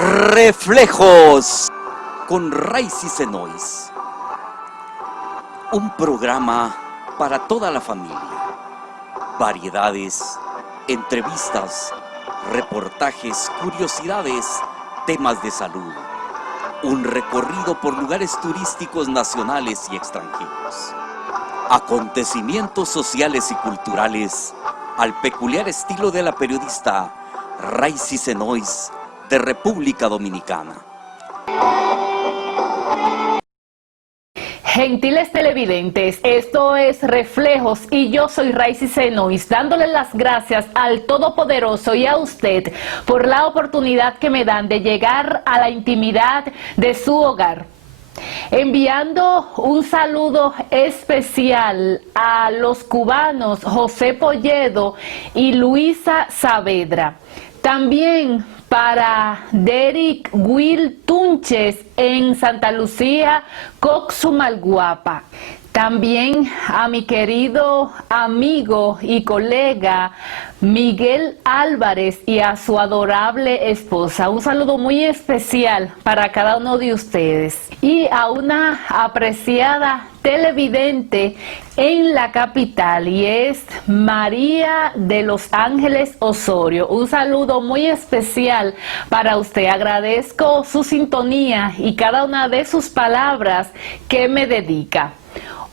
Reflejos con Raicy Senois. Un programa para toda la familia. Variedades, entrevistas, reportajes, curiosidades, temas de salud. Un recorrido por lugares turísticos nacionales y extranjeros. Acontecimientos sociales y culturales al peculiar estilo de la periodista Raicy Senois de República Dominicana. Gentiles televidentes, esto es Reflejos y yo soy Raicy Senois, dándole las gracias al Todopoderoso y a usted por la oportunidad que me dan de llegar a la intimidad de su hogar. Enviando un saludo especial a los cubanos José Polledo y Luisa Saavedra. También para Derek Will Tunches en Santa Lucía, Coxumalguapa. También a mi querido amigo y colega Miguel Álvarez y a su adorable esposa. Un saludo muy especial para cada uno de ustedes. Y a una apreciada televidente en la capital, y es María de los Ángeles Osorio. Un saludo muy especial para usted. Agradezco su sintonía y cada una de sus palabras que me dedica.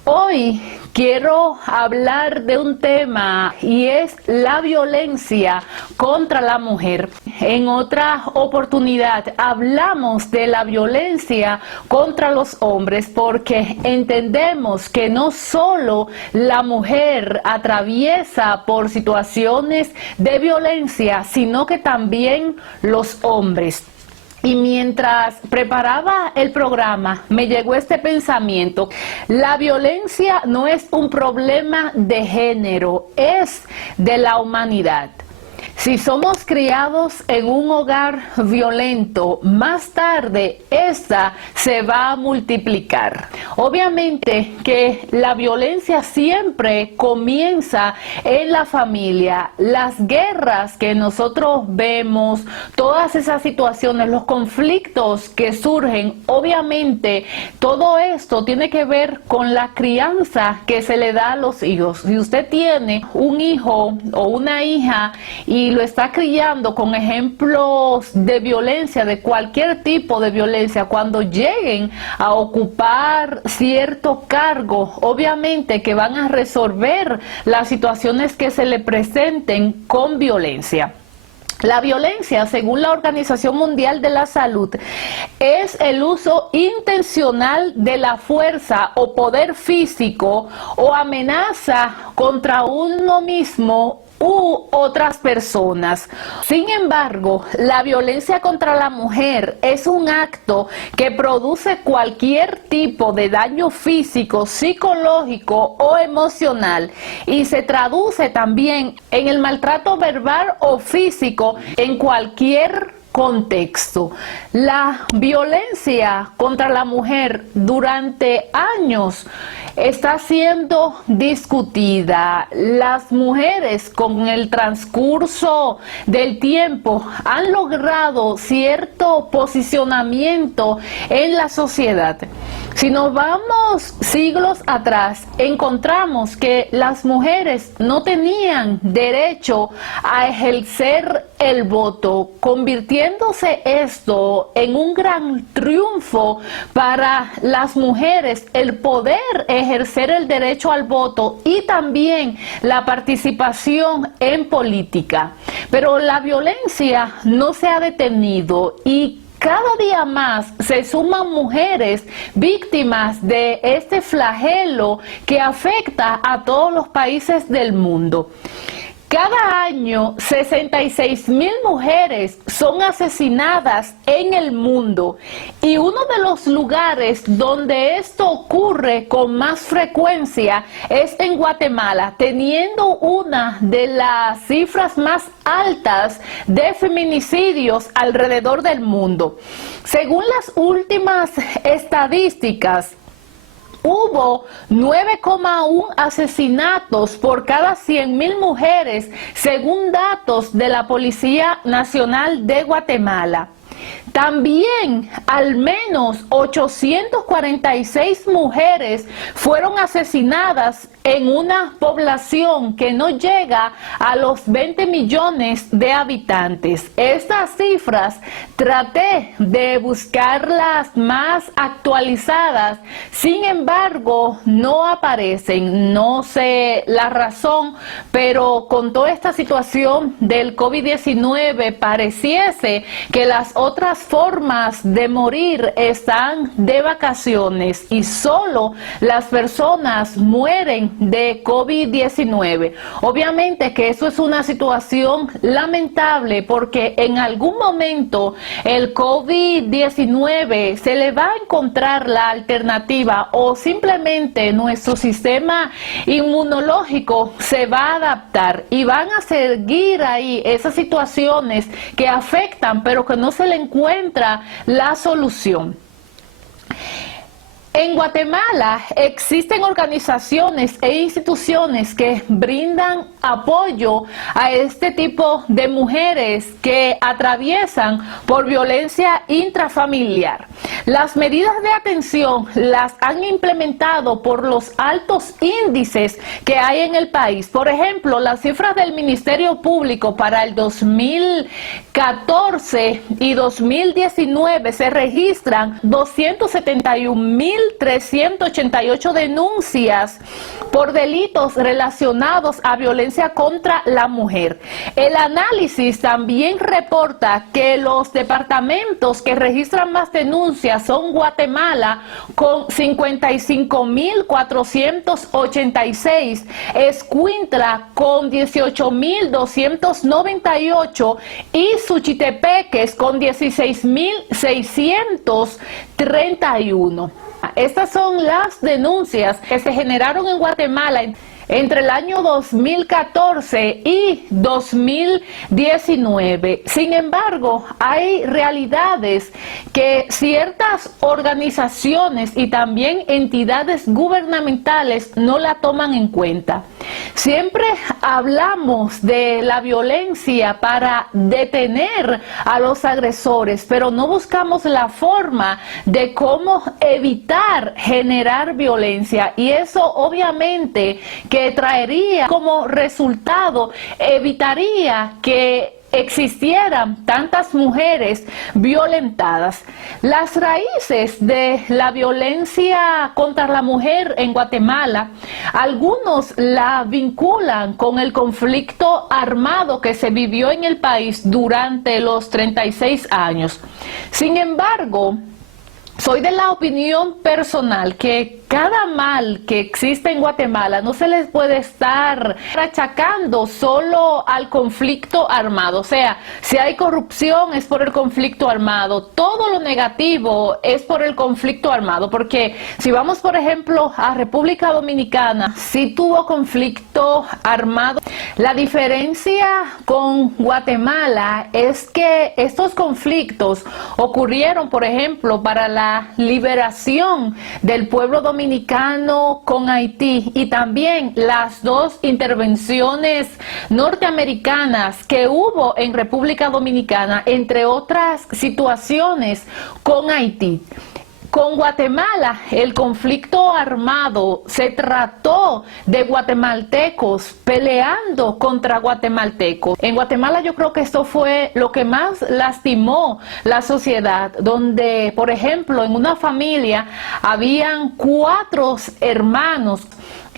Hoy quiero hablar de un tema y es la violencia contra la mujer. En otra oportunidad hablamos de la violencia contra los hombres porque entendemos que no solo la mujer atraviesa por situaciones de violencia, sino que también los hombres. Y mientras preparaba el programa, me llegó este pensamiento: la violencia no es un problema de género, es de la humanidad. Si somos criados en un hogar violento, más tarde esta se va a multiplicar. Obviamente que la violencia siempre comienza en la familia. Las guerras que nosotros vemos, todas esas situaciones, los conflictos que surgen, obviamente todo esto tiene que ver con la crianza que se le da a los hijos. Si usted tiene un hijo o una hija y lo está criando con ejemplos de violencia, de cualquier tipo de violencia, cuando lleguen a ocupar cierto cargo, obviamente que van a resolver las situaciones que se le presenten con violencia. La violencia, según la Organización Mundial de la Salud, es el uso intencional de la fuerza o poder físico o amenaza contra uno mismo u otras personas. Sin embargo, la violencia contra la mujer es un acto que produce cualquier tipo de daño físico, psicológico o emocional, y se traduce también en el maltrato verbal o físico en cualquier contexto. La violencia contra la mujer durante años está siendo discutida. Las mujeres con el transcurso del tiempo han logrado cierto posicionamiento en la sociedad. Si nos vamos siglos atrás, encontramos que las mujeres no tenían derecho a ejercer el voto, convirtiéndose esto en un gran triunfo para las mujeres, el poder ejercer el derecho al voto y también la participación en política. Pero la violencia no se ha detenido y cada día más se suman mujeres víctimas de este flagelo que afecta a todos los países del mundo. Cada año 66,000 mujeres son asesinadas en el mundo, y uno de los lugares donde esto ocurre con más frecuencia es en Guatemala, teniendo una de las cifras más altas de feminicidios alrededor del mundo. Según las últimas estadísticas, hubo 9,1 asesinatos por cada 100,000 mujeres, según datos de la Policía Nacional de Guatemala. También al menos 846 mujeres fueron asesinadas en una población que no llega a los 20 millones de habitantes. Estas cifras traté de buscarlas más actualizadas, sin embargo no aparecen, no sé la razón, pero con toda esta situación del COVID-19 pareciese que las otras formas de morir están de vacaciones y solo las personas mueren de COVID-19. Obviamente que eso es una situación lamentable porque en algún momento el COVID-19 se le va a encontrar la alternativa o simplemente nuestro sistema inmunológico se va a adaptar y van a seguir ahí esas situaciones que afectan pero que no se le encuentra la solución. En Guatemala existen organizaciones e instituciones que brindan apoyo a este tipo de mujeres que atraviesan por violencia intrafamiliar. Las medidas de atención las han implementado por los altos índices que hay en el país. Por ejemplo, las cifras del Ministerio Público para el 2014 y 2019 se registran 271.388 denuncias por delitos relacionados a violencia contra la mujer. El análisis también reporta que los departamentos que registran más denuncias son Guatemala con 55.486, Escuintla con 18.298 y Suchitepeques con 16.631. Estas son las denuncias que se generaron en Guatemala entre el año 2014 y 2019. Sin embargo, hay realidades que ciertas organizaciones y también entidades gubernamentales no la toman en cuenta. Siempre hablamos de la violencia para detener a los agresores, pero no buscamos la forma de cómo evitar generar violencia, y eso obviamente que traería como resultado, evitaría que existieran tantas mujeres violentadas. Las raíces de la violencia contra la mujer en Guatemala, algunos la vinculan con el conflicto armado que se vivió en el país durante los 36 años. Sin embargo, soy de la opinión personal que cada mal que existe en Guatemala no se les puede estar achacando solo al conflicto armado. O sea, si hay corrupción es por el conflicto armado, todo lo negativo es por el conflicto armado, porque si vamos por ejemplo a República Dominicana, sí tuvo conflicto armado. La diferencia con Guatemala es que estos conflictos ocurrieron, por ejemplo, para la liberación del pueblo dominicano con Haití, y también las dos intervenciones norteamericanas que hubo en República Dominicana, entre otras situaciones con Haití. Con Guatemala, el conflicto armado se trató de guatemaltecos peleando contra guatemaltecos. En Guatemala yo creo que esto fue lo que más lastimó la sociedad, donde, por ejemplo, en una familia habían 4 hermanos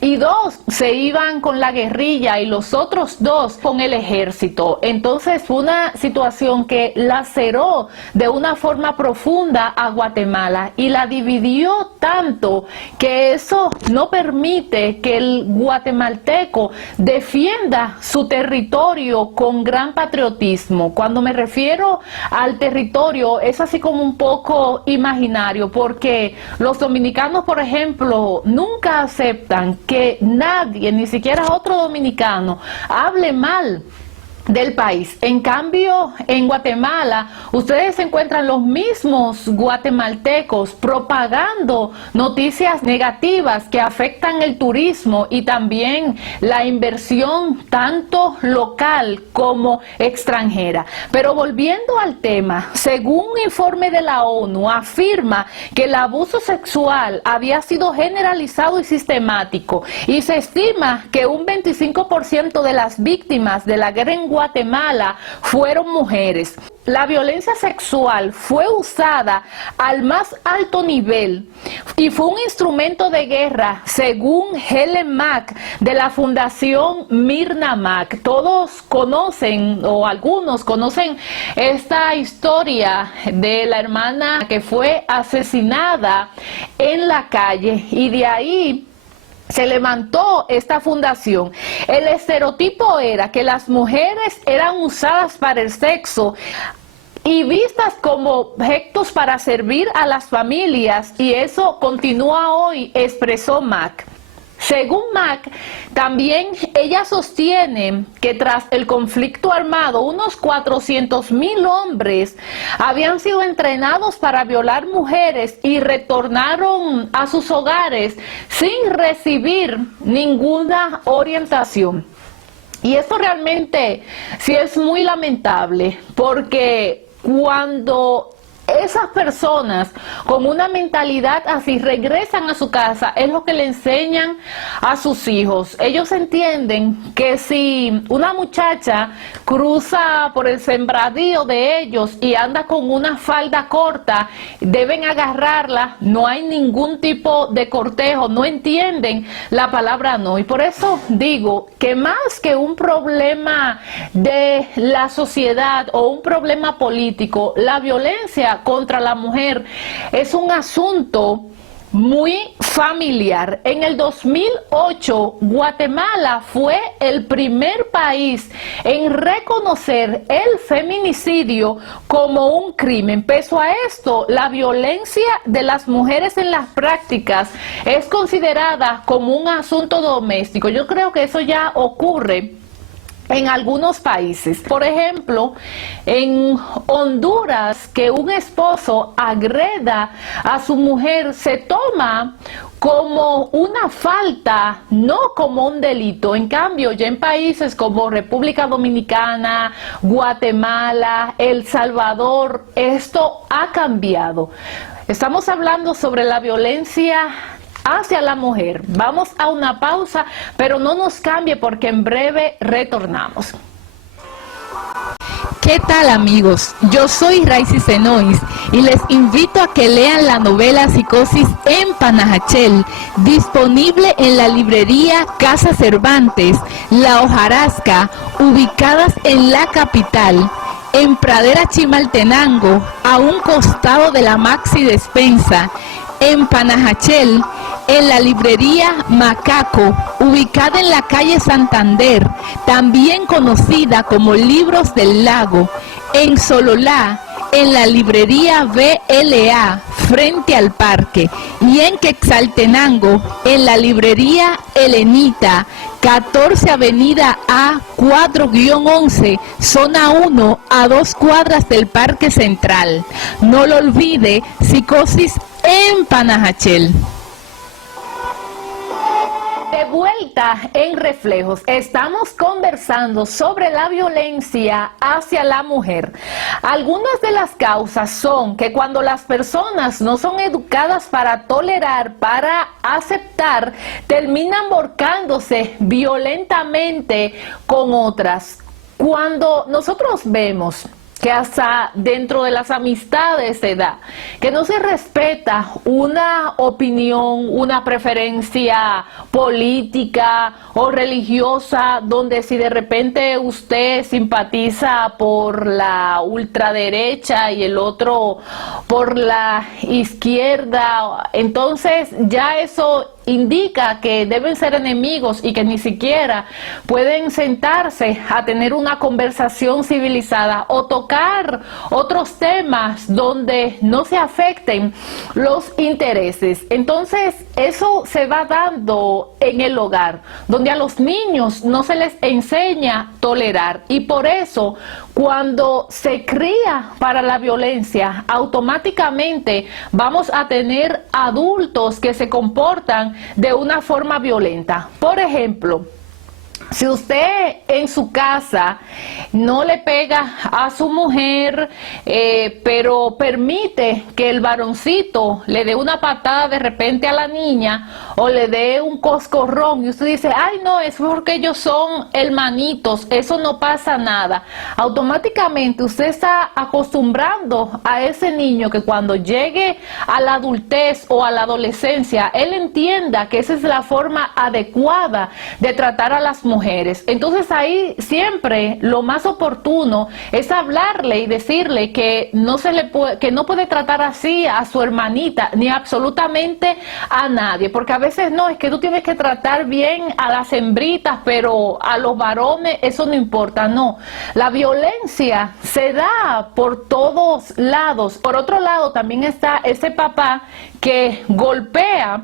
y 2 se iban con la guerrilla y los otros 2 con el ejército. Entonces fue una situación que laceró de una forma profunda a Guatemala y la dividió tanto que eso no permite que el guatemalteco defienda su territorio con gran patriotismo. Cuando me refiero al territorio es así como un poco imaginario, porque los dominicanos, por ejemplo, nunca aceptan que nadie, ni siquiera otro dominicano, hable mal del país. En cambio, en Guatemala, ustedes encuentran los mismos guatemaltecos propagando noticias negativas que afectan el turismo y también la inversión tanto local como extranjera. Pero volviendo al tema, según un informe de la ONU, afirma que el abuso sexual había sido generalizado y sistemático, y se estima que un 25% de las víctimas de la guerra en Guatemala fueron mujeres. La violencia sexual fue usada al más alto nivel y fue un instrumento de guerra, según Helen Mack de la Fundación Mirna Mack. Todos conocen, o algunos conocen, esta historia de la hermana que fue asesinada en la calle, y de ahí se levantó esta fundación. El estereotipo era que las mujeres eran usadas para el sexo y vistas como objetos para servir a las familias, y eso continúa hoy, expresó Mack. Según Mack, también ella sostiene que tras el conflicto armado, unos 400,000 hombres habían sido entrenados para violar mujeres y retornaron a sus hogares sin recibir ninguna orientación. Y esto realmente sí es muy lamentable, porque cuando esas personas con una mentalidad así regresan a su casa, es lo que le enseñan a sus hijos. Ellos entienden que si una muchacha cruza por el sembradío de ellos y anda con una falda corta, deben agarrarla, no hay ningún tipo de cortejo, no entienden la palabra no. Y por eso digo que más que un problema de la sociedad o un problema político, la violencia contra la mujer es un asunto muy familiar. En el 2008, Guatemala fue el primer país en reconocer el feminicidio como un crimen. Pese a esto, la violencia de las mujeres en las prácticas es considerada como un asunto doméstico. Yo creo que eso ya ocurre en algunos países. Por ejemplo, en Honduras, que un esposo agreda a su mujer se toma como una falta, no como un delito. En cambio, ya en países como República Dominicana, Guatemala, El Salvador, esto ha cambiado. Estamos hablando sobre la violencia hacia la mujer. Vamos a una pausa, pero no nos cambie porque en breve retornamos. ¿Qué tal, amigos? Yo soy Raicy Senois y les invito a que lean la novela Psicosis en Panajachel, disponible en la librería Casa Cervantes, La Hojarasca, ubicadas en la capital, en Pradera Chimaltenango, a un costado de la Maxi Despensa, en Panajachel, en la librería Macaco, ubicada en la calle Santander, también conocida como Libros del Lago, en Sololá, en la librería BLA, frente al parque, y en Quetzaltenango, en la librería Helenita, 14 Avenida A 4-11, zona 1, a 2 cuadras del Parque Central. No lo olvide, Psicosis en Panajachel. De vuelta en Reflejos, estamos conversando sobre la violencia hacia la mujer. Algunas de las causas son que cuando las personas no son educadas para tolerar, para aceptar, terminan volcándose violentamente con otras. Cuando nosotros vemos que hasta dentro de las amistades se da, que no se respeta una opinión, una preferencia política o religiosa, donde si de repente usted simpatiza por la ultraderecha y el otro por la izquierda, entonces ya eso indica que deben ser enemigos y que ni siquiera pueden sentarse a tener una conversación civilizada o tocar otros temas donde no se afecten los intereses. Entonces, eso se va dando en el hogar, donde a los niños no se les enseña a tolerar, y por eso cuando se cría para la violencia, automáticamente vamos a tener adultos que se comportan de una forma violenta. Por ejemplo, si usted en su casa no le pega a su mujer, pero permite que el varoncito le dé una patada de repente a la niña o le dé un coscorrón, y usted dice, ay no, es porque ellos son hermanitos, eso no pasa nada, automáticamente usted está acostumbrando a ese niño que cuando llegue a la adultez o a la adolescencia, él entienda que esa es la forma adecuada de tratar a las mujeres. Entonces ahí siempre lo más oportuno es hablarle y decirle que no puede tratar así a su hermanita ni absolutamente a nadie, porque a veces no, es que tú tienes que tratar bien a las hembritas, pero a los varones eso no importa. No, la violencia se da por todos lados. Por otro lado también está ese papá que golpea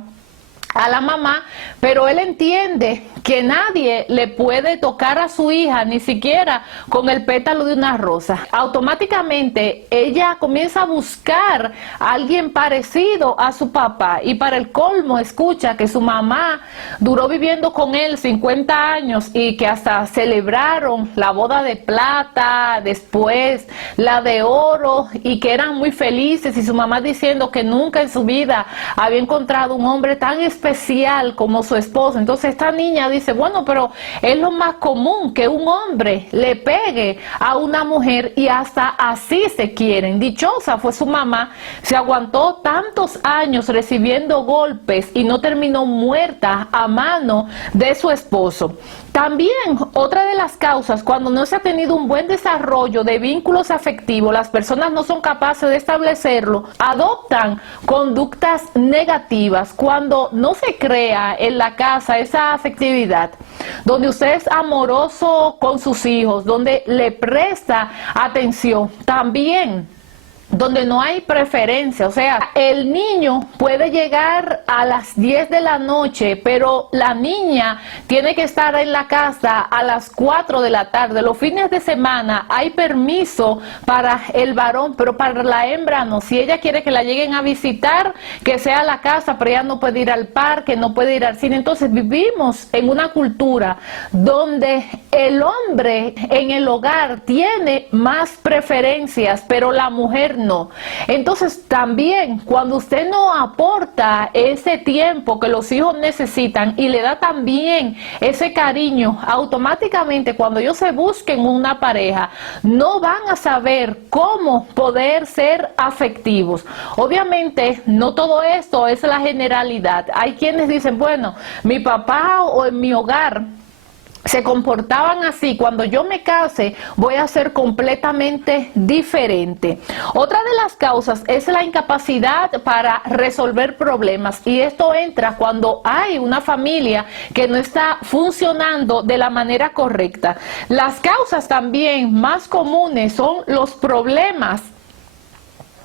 a la mamá, pero él entiende que nadie le puede tocar a su hija, ni siquiera con el pétalo de una rosa. Automáticamente ella comienza a buscar a alguien parecido a su papá, y para el colmo escucha que su mamá duró viviendo con él 50 años y que hasta celebraron la boda de plata, después la de oro, y que eran muy felices, y su mamá diciendo que nunca en su vida había encontrado un hombre tan especial como su esposo. Entonces esta niña dice, bueno, pero es lo más común que un hombre le pegue a una mujer, y hasta así se quieren. Dichosa fue su mamá, se aguantó tantos años recibiendo golpes y no terminó muerta a mano de su esposo. También otra de las causas, cuando no se ha tenido un buen desarrollo de vínculos afectivos, las personas no son capaces de establecerlo, adoptan conductas negativas. Cuando no se crea en la casa esa afectividad, donde usted es amoroso con sus hijos, donde le presta atención, también donde no hay preferencia, o sea, el niño puede llegar a las 10 de la noche, pero la niña tiene que estar en la casa a las 4 de la tarde. Los fines de semana hay permiso para el varón, pero para la hembra no. Si ella quiere que la lleguen a visitar, que sea a la casa, pero ella no puede ir al parque, no puede ir al cine. Entonces vivimos en una cultura donde el hombre en el hogar tiene más preferencias, pero la mujer no. Entonces también cuando usted no aporta ese tiempo que los hijos necesitan y le da también ese cariño, automáticamente cuando ellos se busquen una pareja no van a saber cómo poder ser afectivos. Obviamente no todo esto es la generalidad. Hay quienes dicen, bueno, mi papá o en mi hogar se comportaban así, cuando yo me case voy a ser completamente diferente. Otra de las causas es la incapacidad para resolver problemas, y esto entra cuando hay una familia que no está funcionando de la manera correcta. Las causas también más comunes son los problemas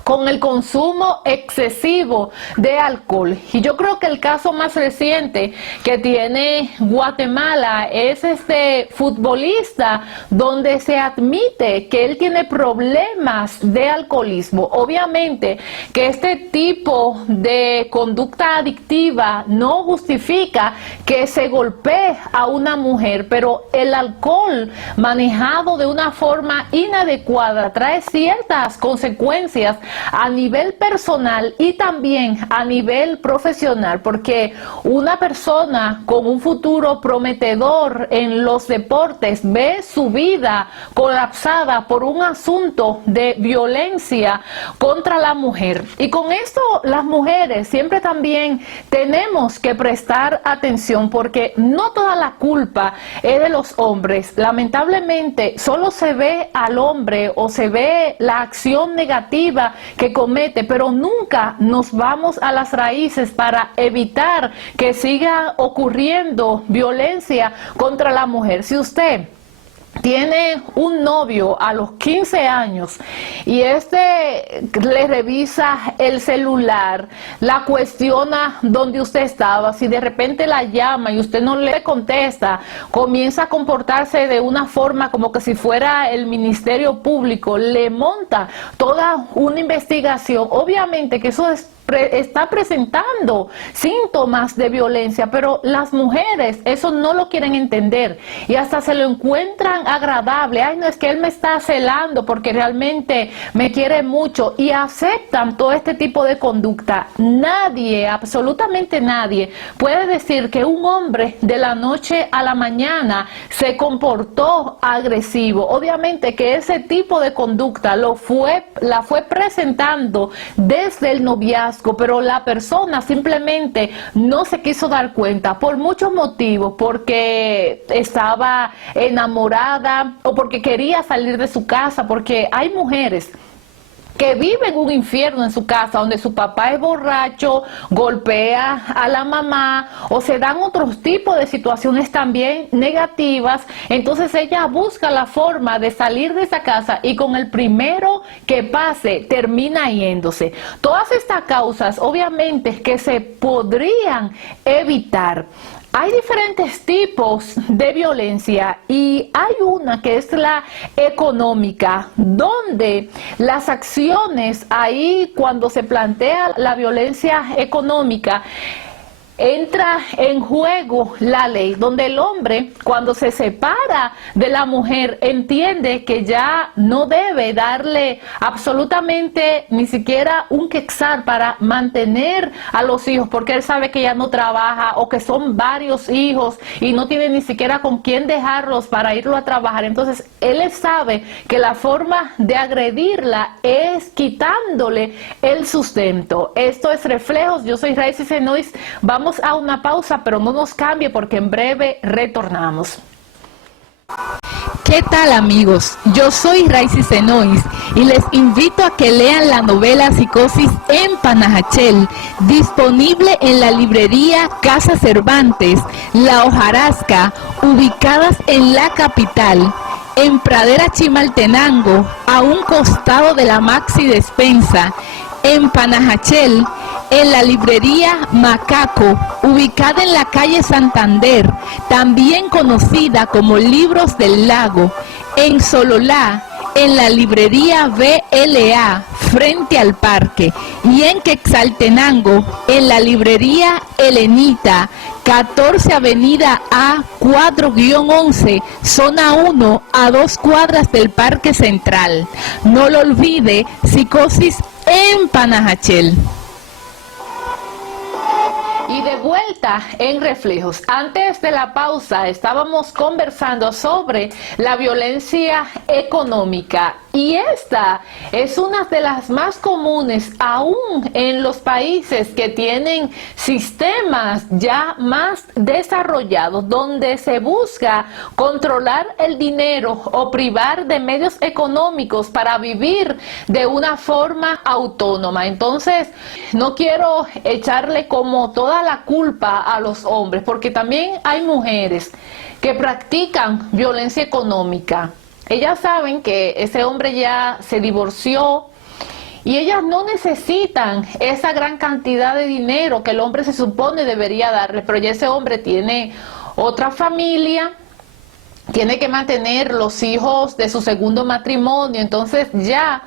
con el consumo excesivo de alcohol. Y yo creo que el caso más reciente que tiene Guatemala es este futbolista donde se admite que él tiene problemas de alcoholismo. Obviamente que este tipo de conducta adictiva no justifica que se golpee a una mujer, pero el alcohol manejado de una forma inadecuada trae ciertas consecuencias a nivel personal y también a nivel profesional, porque una persona con un futuro prometedor en los deportes ve su vida colapsada por un asunto de violencia contra la mujer. Y con esto las mujeres siempre también tenemos que prestar atención, porque no toda la culpa es de los hombres. Lamentablemente solo se ve al hombre o se ve la acción negativa que comete, pero nunca nos vamos a las raíces para evitar que siga ocurriendo violencia contra la mujer. Si usted tiene un novio a los 15 años y este le revisa el celular, la cuestiona dónde usted estaba, si de repente la llama y usted no le contesta, comienza a comportarse de una forma como que si fuera el Ministerio Público, le monta toda una investigación, obviamente que eso está presentando síntomas de violencia, pero las mujeres eso no lo quieren entender y hasta se lo encuentran agradable. Ay, no, es que él me está celando porque realmente me quiere mucho, y aceptan todo este tipo de conducta. Nadie, absolutamente nadie, puede decir que un hombre de la noche a la mañana se comportó agresivo. Obviamente que ese tipo de conducta la fue presentando desde el noviazgo, pero la persona simplemente no se quiso dar cuenta por muchos motivos, porque estaba enamorada o porque quería salir de su casa, porque hay mujeres que viven un infierno en su casa, donde su papá es borracho, golpea a la mamá, o se dan otros tipos de situaciones también negativas. Entonces ella busca la forma de salir de esa casa y con el primero que pase termina yéndose. Todas estas causas obviamente que se podrían evitar. Hay diferentes tipos de violencia y hay una que es la económica, donde las acciones ahí cuando se plantea la violencia económica, entra en juego la ley, donde el hombre cuando se separa de la mujer entiende que ya no debe darle absolutamente ni siquiera un quetzal para mantener a los hijos, porque él sabe que ya no trabaja o que son varios hijos y no tiene ni siquiera con quién dejarlos para irlo a trabajar. Entonces él sabe que la forma de agredirla es quitándole el sustento. Esto es Reflejos. Yo soy Raicy Senois. Vamos a una pausa, pero no nos cambie porque en breve retornamos. ¿Qué tal, amigos? Yo soy Raicy Senois y les invito a que lean la novela Psicosis en Panajachel, disponible en la librería Casa Cervantes, La Hojarasca, ubicadas en la capital, en Pradera Chimaltenango, a un costado de la Maxi Despensa, en Panajachel, en la librería Macaco, ubicada en la calle Santander, también conocida como Libros del Lago, en Sololá, en la librería BLA, frente al parque, y en Quetzaltenango, en la librería Helenita, 14 Avenida A 4-11, zona 1, a 2 cuadras del Parque Central. No lo olvide, Psicosis en Panajachel. Y de vuelta en Reflejos. Antes de la pausa estábamos conversando sobre la violencia económica, y esta es una de las más comunes aún en los países que tienen sistemas ya más desarrollados, donde se busca controlar el dinero o privar de medios económicos para vivir de una forma autónoma. Entonces, no quiero echarle como toda la culpa a los hombres, porque también hay mujeres que practican violencia económica. Ellas saben que ese hombre ya se divorció y ellas no necesitan esa gran cantidad de dinero que el hombre se supone debería darle, pero ya ese hombre tiene otra familia, tiene que mantener los hijos de su segundo matrimonio. Entonces ya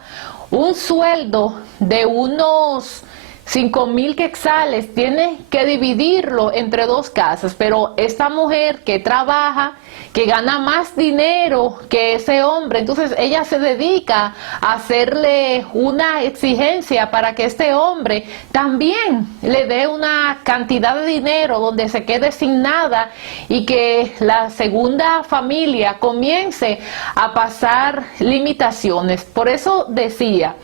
un sueldo de unos 5,000 quetzales tiene que dividirlo entre 2 casas, pero esta mujer que trabaja, que gana más dinero que ese hombre, entonces ella se dedica a hacerle una exigencia para que este hombre también le dé una cantidad de dinero donde se quede sin nada y que la segunda familia comience a pasar limitaciones. Por eso decía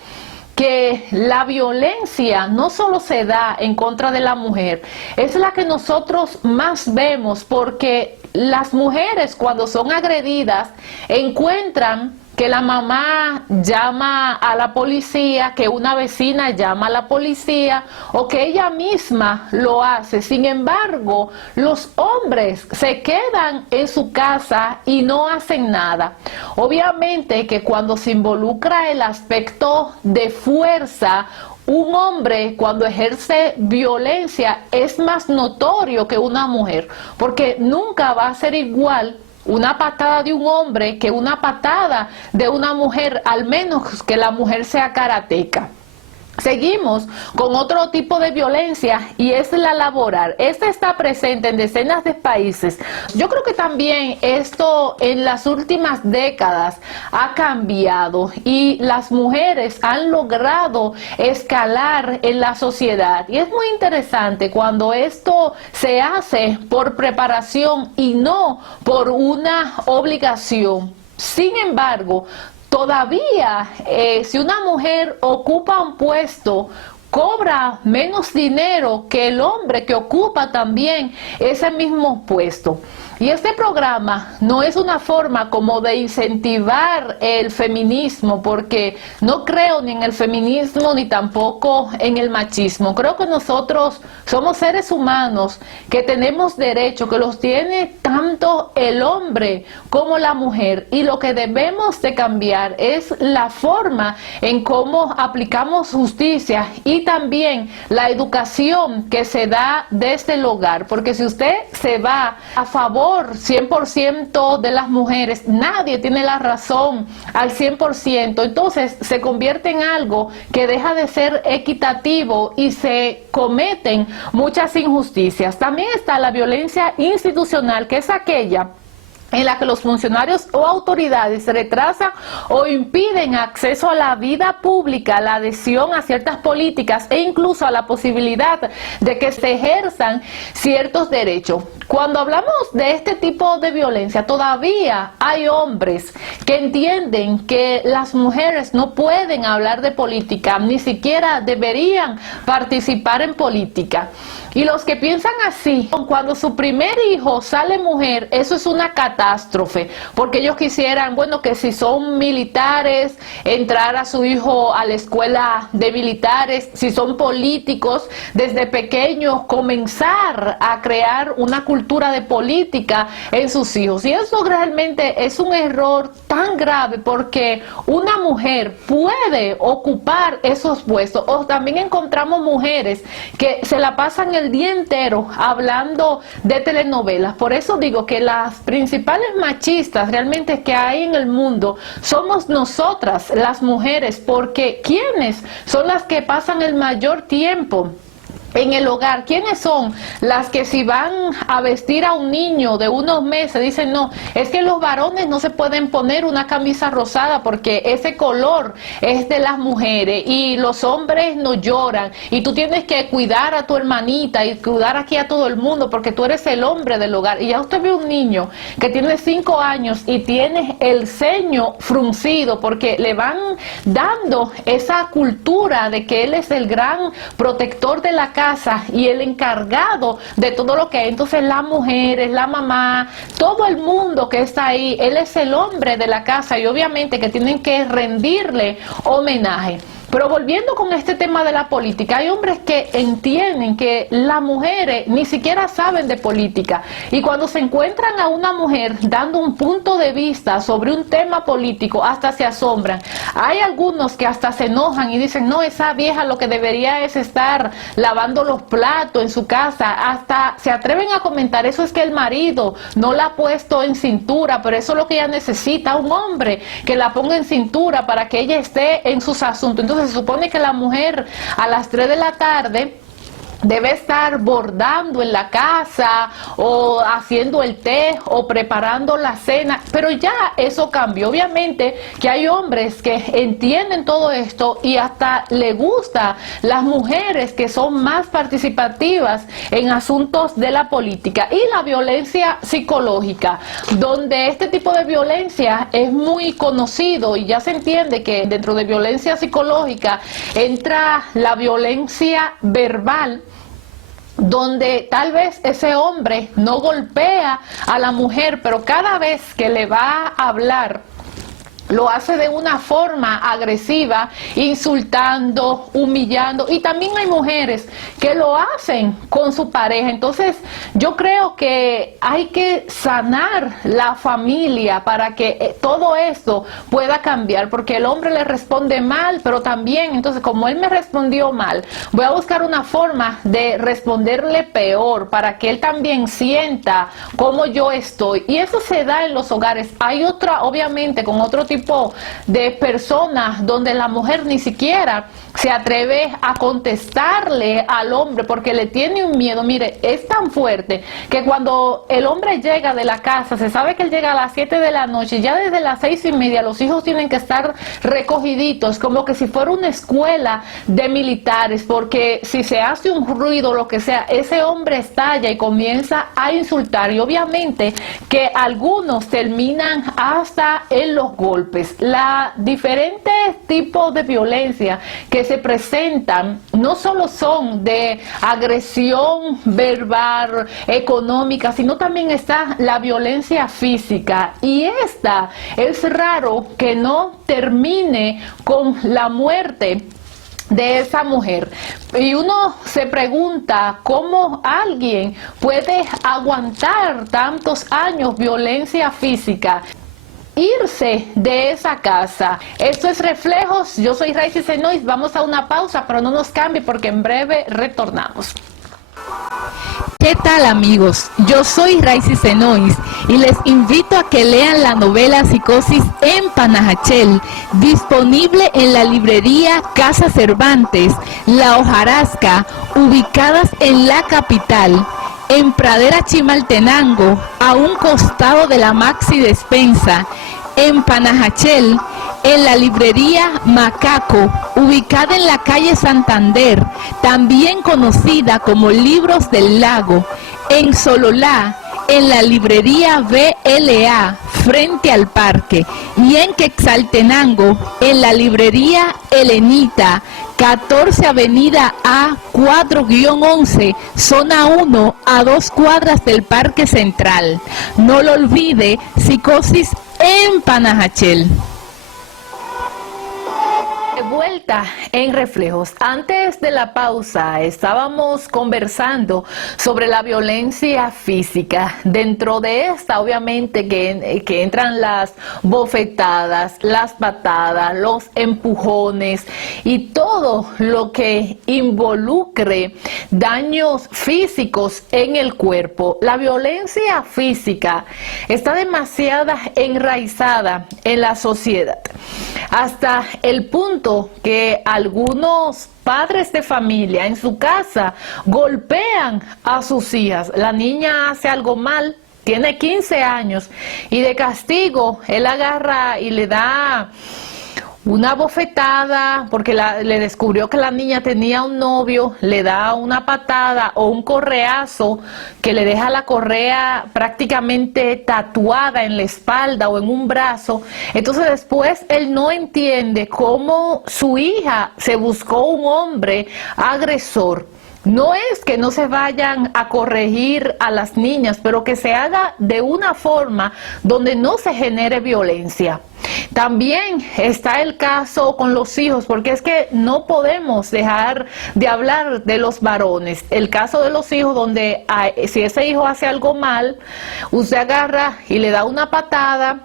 que la violencia no solo se da en contra de la mujer, es la que nosotros más vemos, porque las mujeres cuando son agredidas encuentran que la mamá llama a la policía, que una vecina llama a la policía o que ella misma lo hace. Sin embargo, los hombres se quedan en su casa y no hacen nada. Obviamente que cuando se involucra el aspecto de fuerza, un hombre cuando ejerce violencia es más notorio que una mujer, porque nunca va a ser igual una patada de un hombre que una patada de una mujer, al menos que la mujer sea karateca. Seguimos con otro tipo de violencia y es la laboral. Esta está presente en decenas de países. Yo creo que también esto en las últimas décadas ha cambiado y las mujeres han logrado escalar en la sociedad. Y es muy interesante cuando esto se hace por preparación y no por una obligación. Sin embargo, todavía, si una mujer ocupa un puesto, cobra menos dinero que el hombre que ocupa también ese mismo puesto. Y este programa no es una forma como de incentivar el feminismo, porque no creo ni en el feminismo ni tampoco en el machismo. Creo que nosotros somos seres humanos que tenemos derechos, que los tiene tanto el hombre como la mujer. Y lo que debemos de cambiar es la forma en cómo aplicamos justicia y también la educación que se da desde el hogar. Porque si usted se va a favor 100% de las mujeres, nadie tiene la razón al 100%, entonces se convierte en algo que deja de ser equitativo y se cometen muchas injusticias. También está la violencia institucional, que es aquella en la que los funcionarios o autoridades retrasan o impiden acceso a la vida pública, la adhesión a ciertas políticas e incluso a la posibilidad de que se ejerzan ciertos derechos. Cuando hablamos de este tipo de violencia, todavía hay hombres que entienden que las mujeres no pueden hablar de política, ni siquiera deberían participar en política. Y los que piensan así, cuando su primer hijo sale mujer, eso es una catástrofe, porque ellos quisieran, bueno, que si son militares, entrar a su hijo a la escuela de militares, si son políticos, desde pequeños comenzar a crear una cultura de política en sus hijos. Y eso realmente es un error tan grave, porque una mujer puede ocupar esos puestos, o también encontramos mujeres que se la pasan el día entero hablando de telenovelas. Por eso digo que las principales machistas realmente que hay en el mundo somos nosotras, las mujeres, porque ¿quiénes son las que pasan el mayor tiempo en el hogar? ¿Quiénes son las que si van a vestir a un niño de unos meses dicen no, es que los varones no se pueden poner una camisa rosada porque ese color es de las mujeres y los hombres no lloran y tú tienes que cuidar a tu hermanita y cuidar aquí a todo el mundo porque tú eres el hombre del hogar? Y ya usted ve un niño que tiene 5 años y tiene el ceño fruncido porque le van dando esa cultura de que él es el gran protector de la casa y el encargado de todo lo que hay. Entonces las mujeres, la mamá, todo el mundo que está ahí, él es el hombre de la casa y obviamente que tienen que rendirle homenaje. Pero volviendo con este tema de la política, hay hombres que entienden que las mujeres ni siquiera saben de política y cuando se encuentran a una mujer dando un punto de vista sobre un tema político hasta se asombran. Hay algunos que hasta se enojan y dicen no, esa vieja lo que debería es estar lavando los platos en su casa, hasta se atreven a comentar eso es que el marido no la ha puesto en cintura, pero eso es lo que ella necesita, un hombre que la ponga en cintura para que ella esté en sus asuntos. Entonces se supone que la mujer a las 3 de la tarde debe estar bordando en la casa o haciendo el té o preparando la cena, pero ya eso cambió. Obviamente que hay hombres que entienden todo esto y hasta le gusta las mujeres que son más participativas en asuntos de la política. Y la violencia psicológica, donde este tipo de violencia es muy conocido y ya se entiende que dentro de violencia psicológica entra la violencia verbal, donde tal vez ese hombre no golpea a la mujer, pero cada vez que le va a hablar, lo hace de una forma agresiva, insultando, humillando, y también hay mujeres que lo hacen con su pareja. Entonces yo creo que hay que sanar la familia para que todo esto pueda cambiar, porque el hombre le responde mal, pero también, entonces como él me respondió mal, voy a buscar una forma de responderle peor para que él también sienta cómo yo estoy, y eso se da en los hogares. Hay otra, obviamente, con otro tipo de personas donde la mujer ni siquiera se atreve a contestarle al hombre porque le tiene un miedo. Mire, es tan fuerte que cuando el hombre llega de la casa, se sabe que él llega a las 7 de la noche, y ya desde las 6:30 los hijos tienen que estar recogiditos, como que si fuera una escuela de militares, porque si se hace un ruido, lo que sea, ese hombre estalla y comienza a insultar, y obviamente que algunos terminan hasta en los golpes. Los diferentes tipos de violencia que se presentan no solo son de agresión verbal, económica, sino también está la violencia física, y esta es raro que no termine con la muerte de esa mujer. Y uno se pregunta cómo alguien puede aguantar tantos años violencia física, irse de esa casa. Esto es Reflejos. Yo soy Raicy Senois. Vamos a una pausa, pero no nos cambie porque en breve retornamos. ¿Qué tal, amigos? Yo soy Raicy Senois y les invito a que lean la novela Psicosis en Panajachel, disponible en la librería Casa Cervantes, La Hojarasca, ubicadas en la capital, en Pradera Chimaltenango, a un costado de la Maxi Despensa, en Panajachel, en la librería Macaco, ubicada en la calle Santander, también conocida como Libros del Lago, en Sololá, en la librería BLA, frente al parque, y en Quetzaltenango, en la librería Helenita, 14 Avenida A 4-11, zona 1, a 2 cuadras del Parque Central. No lo olvide, Psicosis en Panajachel. Vuelta en Reflejos. Antes de la pausa estábamos conversando sobre la violencia física. Dentro de esta, obviamente, que entran las bofetadas, las patadas, los empujones y todo lo que involucre daños físicos en el cuerpo. La violencia física está demasiado enraizada en la sociedad, hasta el punto que algunos padres de familia en su casa golpean a sus hijas. La niña hace algo mal, tiene 15 años, y de castigo él agarra y le da una bofetada porque le descubrió que la niña tenía un novio, le da una patada o un correazo que le deja la correa prácticamente tatuada en la espalda o en un brazo. Entonces después él no entiende cómo su hija se buscó un hombre agresor. No es que no se vayan a corregir a las niñas, pero que se haga de una forma donde no se genere violencia. También está el caso con los hijos, porque es que no podemos dejar de hablar de los varones. El caso de los hijos, donde si ese hijo hace algo mal, usted agarra y le da una patada,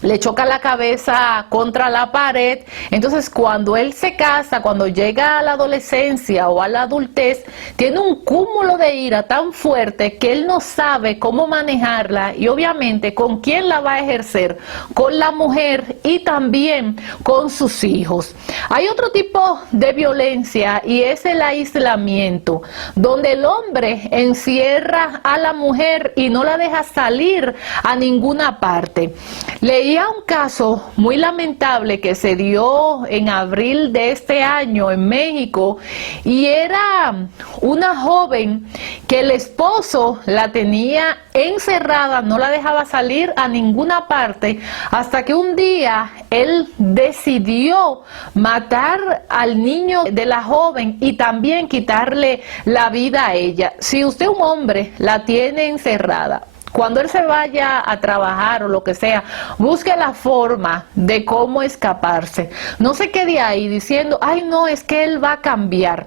le choca la cabeza contra la pared. Entonces cuando él se casa, cuando llega a la adolescencia o a la adultez, tiene un cúmulo de ira tan fuerte que él no sabe cómo manejarla, y obviamente con quién la va a ejercer, con la mujer y también con sus hijos. Hay otro tipo de violencia, y es el aislamiento, donde el hombre encierra a la mujer y no la deja salir a ninguna parte. Leí Veía un caso muy lamentable que se dio en abril de este año en México, y era una joven que el esposo la tenía encerrada, no la dejaba salir a ninguna parte, hasta que un día él decidió matar al niño de la joven y también quitarle la vida a ella. Si usted, un hombre, la tiene encerrada, cuando él se vaya a trabajar o lo que sea, busque la forma de cómo escaparse. No se quede ahí diciendo, ay no, es que él va a cambiar.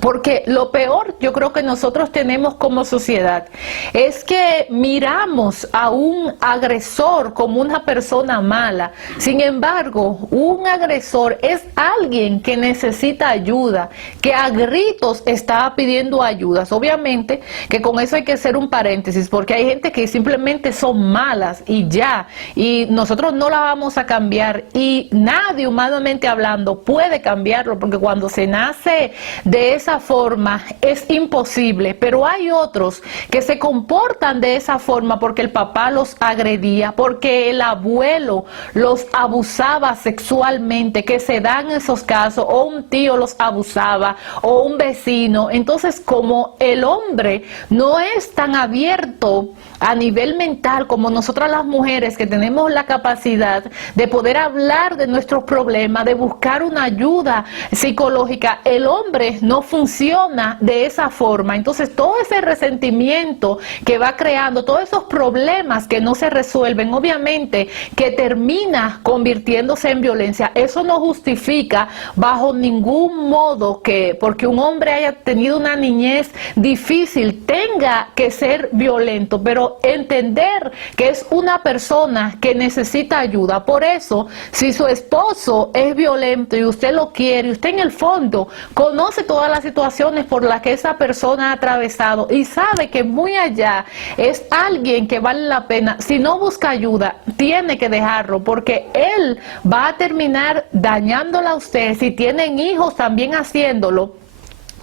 Porque lo peor, yo creo que nosotros tenemos como sociedad, es que miramos a un agresor como una persona mala. Sin embargo, un agresor es alguien que necesita ayuda, que a gritos está pidiendo ayudas. Obviamente que con eso hay que hacer un paréntesis, porque hay gente que simplemente son malas y ya, y nosotros no la vamos a cambiar, y nadie, humanamente hablando, puede cambiarlo, porque cuando se nace de esa forma es imposible. Pero hay otros que se comportan de esa forma porque el papá los agredía, porque el abuelo los abusaba sexualmente, que se dan esos casos, o un tío los abusaba, o un vecino. Entonces, como el hombre no es tan abierto a nivel mental como nosotras las mujeres, que tenemos la capacidad de poder hablar de nuestros problemas, de buscar una ayuda psicológica, el hombre no funciona de esa forma. Entonces todo ese resentimiento que va creando, todos esos problemas que no se resuelven, obviamente que termina convirtiéndose en violencia. Eso no justifica bajo ningún modo que porque un hombre haya tenido una niñez difícil tenga que ser violento, pero entender que es una persona que necesita ayuda. Por eso, si su esposo es violento y usted lo quiere, y usted en el fondo conoce todas las situaciones por las que esa persona ha atravesado y sabe que muy allá es alguien que vale la pena, si no busca ayuda, tiene que dejarlo, porque él va a terminar dañándola a usted, si tienen hijos también haciéndolo,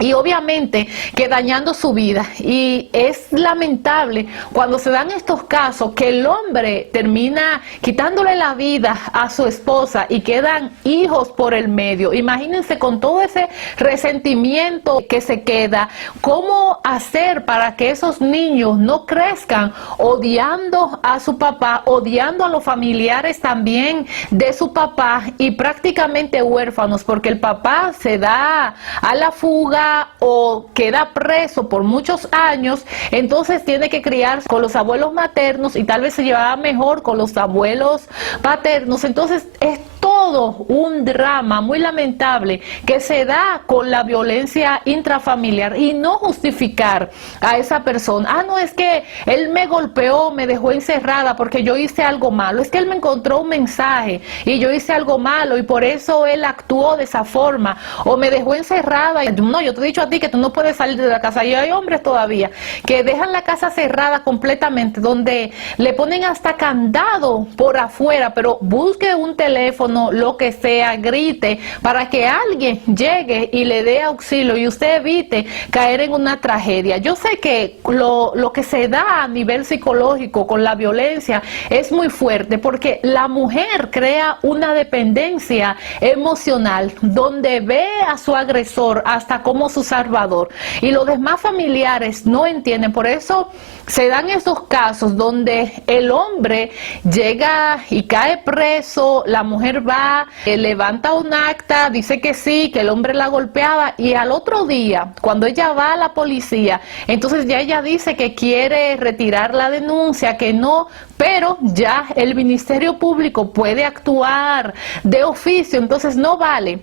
y obviamente que dañando su vida. Y es lamentable cuando se dan estos casos que el hombre termina quitándole la vida a su esposa y quedan hijos por el medio. Imagínense con todo ese resentimiento que se queda, cómo hacer para que esos niños no crezcan odiando a su papá, odiando a los familiares también de su papá, y prácticamente huérfanos, porque el papá se da a la fuga o queda preso por muchos años. Entonces tiene que criarse con los abuelos maternos y tal vez se llevaba mejor con los abuelos paternos. Entonces es todo un drama muy lamentable que se da con la violencia intrafamiliar, y no justificar a esa persona. Ah, no, es que él me golpeó, me dejó encerrada porque yo hice algo malo. Es que él me encontró un mensaje y yo hice algo malo y por eso él actuó de esa forma, o me dejó encerrada. No, yo te he dicho a ti que tú no puedes salir de la casa. Y hay hombres todavía que dejan la casa cerrada completamente, donde le ponen hasta candado por afuera, pero busque un teléfono, lo que sea, grite para que alguien llegue y le dé auxilio y usted evite caer en una tragedia. Yo sé que lo que se da a nivel psicológico con la violencia es muy fuerte, porque la mujer crea una dependencia emocional donde ve a su agresor hasta como su salvador, y los demás familiares no entienden. Por eso se dan esos casos donde el hombre llega y cae preso, la mujer va, levanta un acta, dice que sí, que el hombre la golpeaba, y al otro día, cuando ella va a la policía, entonces ya ella dice que quiere retirar la denuncia, que no, pero ya el Ministerio Público puede actuar de oficio. Entonces no vale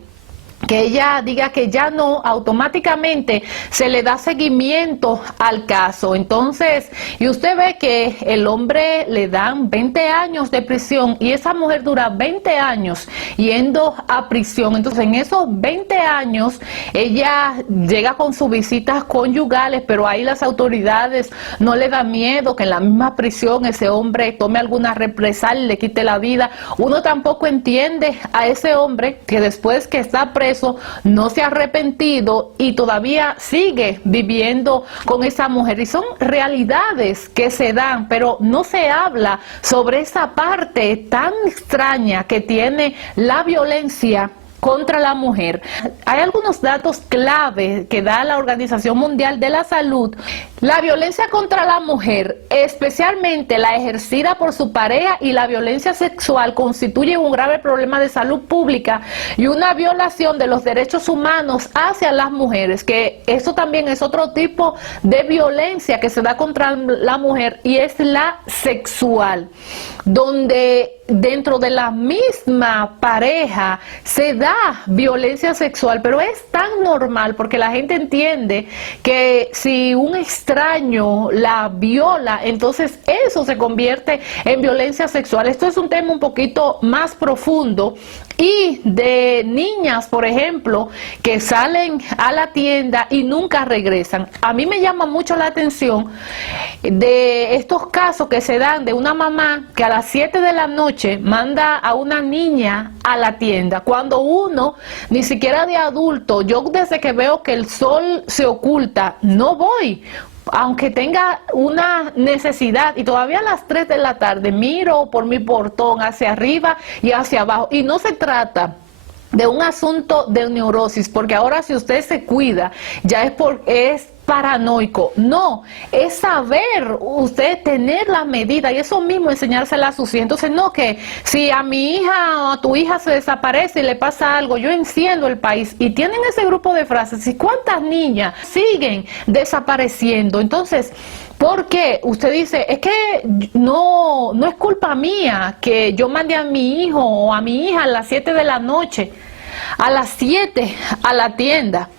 que ella diga que ya no, automáticamente se le da seguimiento al caso. Entonces, y usted ve que el hombre le dan 20 años de prisión y esa mujer dura 20 años yendo a prisión. Entonces, en esos 20 años, ella llega con sus visitas conyugales, pero ahí las autoridades no le da miedo que en la misma prisión ese hombre tome alguna represalia y le quite la vida. Uno tampoco entiende a ese hombre que después que está preso, eso, no se ha arrepentido y todavía sigue viviendo con esa mujer. Y son realidades que se dan, pero no se habla sobre esa parte tan extraña que tiene la violencia contra la mujer. Hay algunos datos clave que da la Organización Mundial de la Salud. La violencia contra la mujer, especialmente la ejercida por su pareja, y la violencia sexual constituyen un grave problema de salud pública y una violación de los derechos humanos hacia las mujeres, que eso también es otro tipo de violencia que se da contra la mujer, y es la sexual, donde dentro de la misma pareja se da violencia sexual, pero es tan normal porque la gente entiende que si un extraño la viola, entonces eso se convierte en violencia sexual. Esto es un tema un poquito más profundo, y de niñas, por ejemplo, que salen a la tienda y nunca regresan. A mí me llama mucho la atención de estos casos que se dan de una mamá que a las 7 de la noche manda a una niña a la tienda, cuando uno, ni siquiera de adulto, yo desde que veo que el sol se oculta, no voy, aunque tenga una necesidad, y todavía a las 3 de la tarde miro por mi portón hacia arriba y hacia abajo, y no se trata de un asunto de neurosis, porque ahora si usted se cuida, ya es paranoico. No, es saber usted tener las medidas, y eso mismo enseñársela a sus hijos. Entonces, no que si a mi hija o a tu hija se desaparece y le pasa algo, yo enciendo el país. Y tienen ese grupo de frases. ¿Y cuántas niñas siguen desapareciendo? Entonces, ¿por qué? Usted dice, es que no es culpa mía que yo mande a mi hijo o a mi hija a las 7 de la noche, a las 7 a la tienda.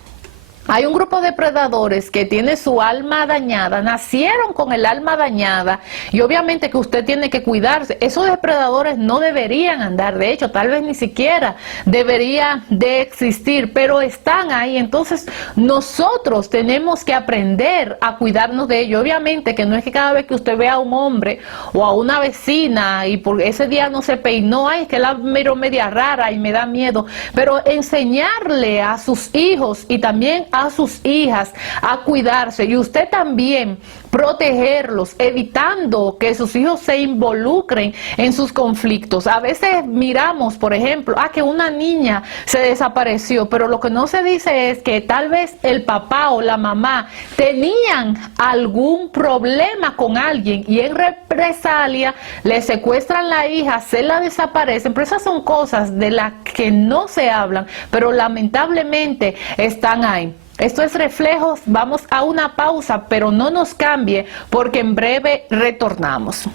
Hay un grupo de predadores que tiene su alma dañada, nacieron con el alma dañada, y obviamente que usted tiene que cuidarse. Esos depredadores no deberían andar, de hecho, tal vez ni siquiera deberían de existir, pero están ahí. Entonces nosotros tenemos que aprender a cuidarnos de ellos. Obviamente que no es que cada vez que usted vea a un hombre o a una vecina y por ese día no se peinó, ay, es que la miro media rara y me da miedo, pero enseñarle a sus hijos y también a sus hijas a cuidarse, y usted también protegerlos, evitando que sus hijos se involucren en sus conflictos. A veces miramos, por ejemplo, que una niña se desapareció, pero lo que no se dice es que tal vez el papá o la mamá tenían algún problema con alguien y en represalia le secuestran la hija, se la desaparecen. Pero esas son cosas de las que no se hablan, pero lamentablemente están ahí. Esto es Reflejos, vamos a una pausa, pero no nos cambie porque en breve retornamos.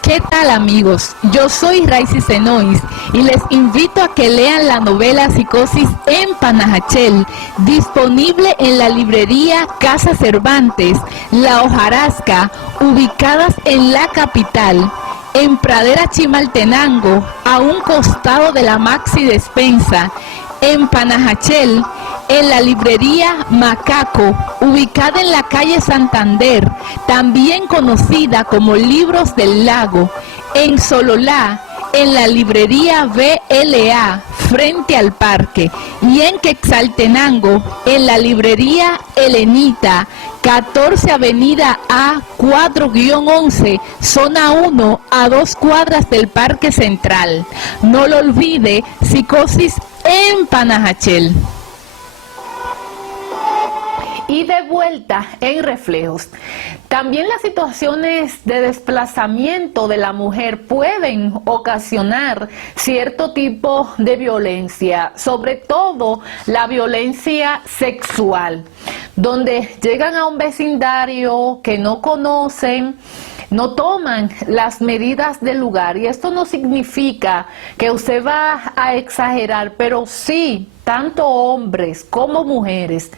¿Qué tal, amigos? Yo soy Raicy Senois y les invito a que lean la novela Psicosis en Panajachel, disponible en la librería Casa Cervantes, La Hojarasca, ubicadas en la capital, en Pradera Chimaltenango, a un costado de la Maxi Despensa, en Panajachel, en la librería Macaco, ubicada en la calle Santander, también conocida como Libros del Lago, en Sololá, en la librería BLA, frente al parque, y en Quetzaltenango, en la librería Helenita, 14 Avenida A 4-11, zona 1, a 2 cuadras del Parque Central. No lo olvide, Psicosis en Panajachel. Y de vuelta en Reflejos. También las situaciones de desplazamiento de la mujer pueden ocasionar cierto tipo de violencia, sobre todo la violencia sexual, donde llegan a un vecindario que no conocen, no toman las medidas del lugar, y esto no significa que usted va a exagerar, pero sí, tanto hombres como mujeres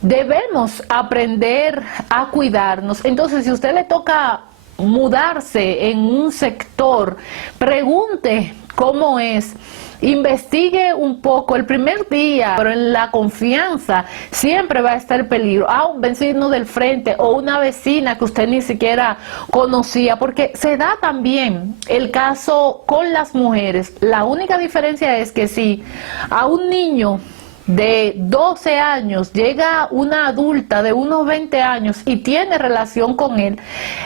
debemos aprender a cuidarnos. Entonces, si a usted le toca mudarse en un sector, pregunte cómo es. investigue un poco el primer día, pero en la confianza siempre va a estar el peligro, a un vecino del frente o una vecina que usted ni siquiera conocía, porque se da también el caso con las mujeres. La única diferencia es que si a un niño de 12 años llega una adulta de unos 20 años y tiene relación con él,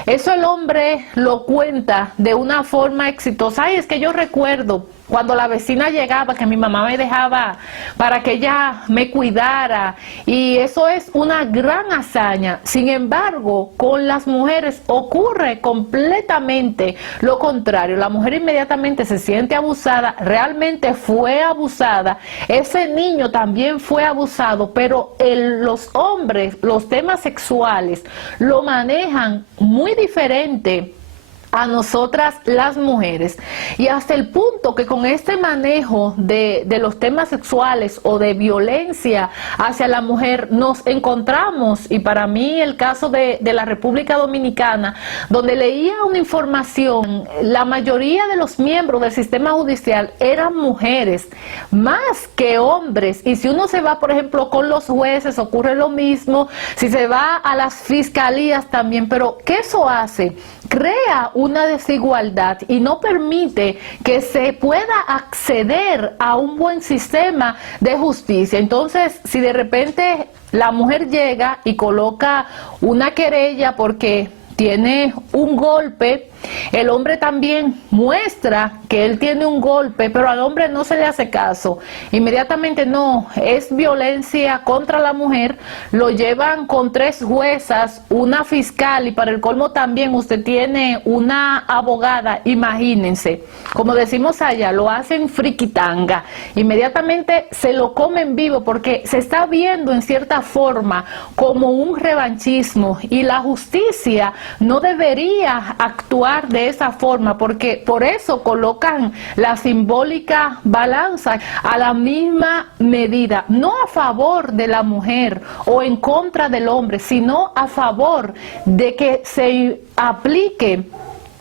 eso el hombre lo cuenta de una forma exitosa. Ay, es que yo recuerdo cuando la vecina llegaba, que mi mamá me dejaba para que ella me cuidara, y eso es una gran hazaña. Sin embargo, con las mujeres ocurre completamente lo contrario. La mujer inmediatamente se siente abusada, realmente fue abusada, ese niño también fue abusado, pero los hombres, los temas sexuales, lo manejan muy diferente a nosotras las mujeres, y hasta el punto que con este manejo de los temas sexuales o de violencia hacia la mujer nos encontramos, y para mí el caso de la República Dominicana, donde leía una información, la mayoría de los miembros del sistema judicial eran mujeres más que hombres, y si uno se va por ejemplo con los jueces ocurre lo mismo, si se va a las fiscalías también. Pero ¿qué eso hace? Crea una desigualdad y no permite que se pueda acceder a un buen sistema de justicia. Entonces, si de repente la mujer llega y coloca una querella porque tiene un golpe, el hombre también muestra que él tiene un golpe, pero al hombre no se le hace caso. Inmediatamente no, es violencia contra la mujer, lo llevan con 3 juezas, una fiscal, y para el colmo también usted tiene una abogada. Imagínense, como decimos allá, lo hacen friquitanga, inmediatamente se lo comen vivo, porque se está viendo en cierta forma como un revanchismo, y la justicia no debería actuar de esa forma, porque por eso colocan la simbólica balanza a la misma medida, no a favor de la mujer o en contra del hombre, sino a favor de que se aplique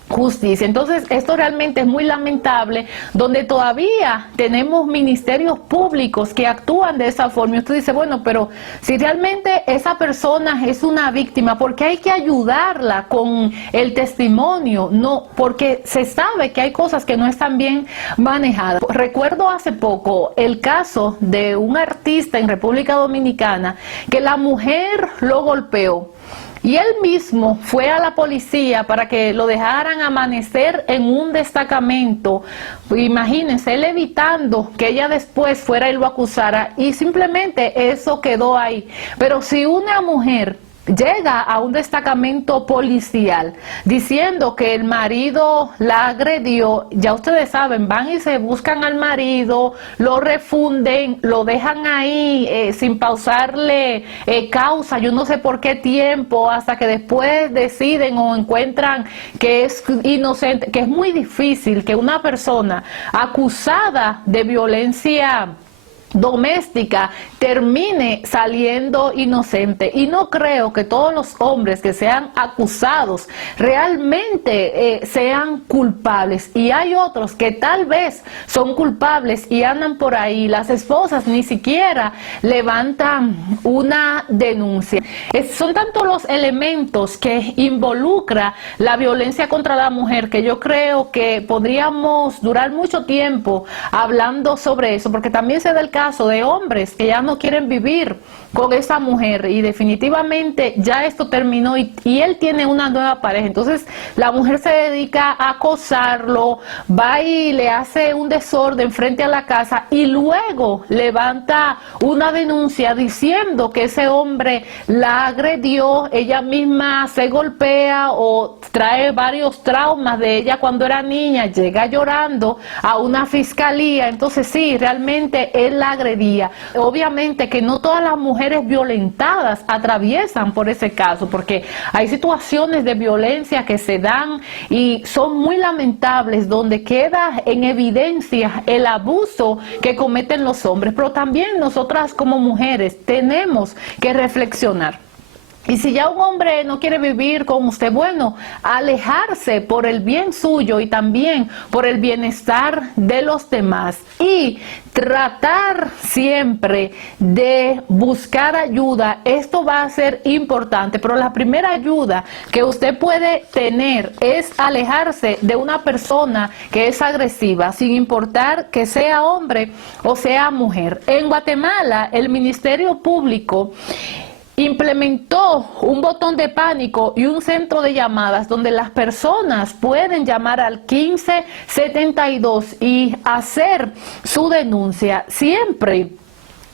justicia. Entonces esto realmente es muy lamentable, donde todavía tenemos ministerios públicos que actúan de esa forma, y usted dice, bueno, pero si realmente esa persona es una víctima, ¿por qué hay que ayudarla con el testimonio? No, porque se sabe que hay cosas que no están bien manejadas. Recuerdo hace poco el caso de un artista en República Dominicana que la mujer lo golpeó, y él mismo fue a la policía para que lo dejaran amanecer en un destacamento. Imagínense, él evitando que ella después fuera y lo acusara, y simplemente eso quedó ahí. Pero si una mujer llega a un destacamento policial diciendo que el marido la agredió, ya ustedes saben, van y se buscan al marido, lo refunden, lo dejan ahí sin pausarle causa, yo no sé por qué tiempo, hasta que después deciden o encuentran que es inocente, que es muy difícil que una persona acusada de violencia doméstica termine saliendo inocente. Y no creo que todos los hombres que sean acusados realmente sean culpables, y hay otros que tal vez son culpables y andan por ahí, las esposas ni siquiera levantan una denuncia. Son tantos los elementos que involucra la violencia contra la mujer, que yo creo que podríamos durar mucho tiempo hablando sobre eso, porque también se da el caso de hombres que ya no quieren vivir con esa mujer, y definitivamente ya esto terminó, y él tiene una nueva pareja. Entonces la mujer se dedica a acosarlo, va y le hace un desorden frente a la casa, y luego levanta una denuncia diciendo que ese hombre la agredió, ella misma se golpea o trae varios traumas de ella cuando era niña, llega llorando a una fiscalía. Entonces sí, realmente él la agredía. Obviamente que no todas las mujeres violentadas atraviesan por ese caso, porque hay situaciones de violencia que se dan y son muy lamentables, donde queda en evidencia el abuso que cometen los hombres. Pero también nosotras como mujeres tenemos que reflexionar. Y si ya un hombre no quiere vivir con usted, bueno, alejarse por el bien suyo y también por el bienestar de los demás. Y tratar siempre de buscar ayuda. Esto va a ser importante, pero la primera ayuda que usted puede tener es alejarse de una persona que es agresiva, sin importar que sea hombre o sea mujer. En Guatemala, el Ministerio Público implementó un botón de pánico y un centro de llamadas donde las personas pueden llamar al 1572 y hacer su denuncia, siempre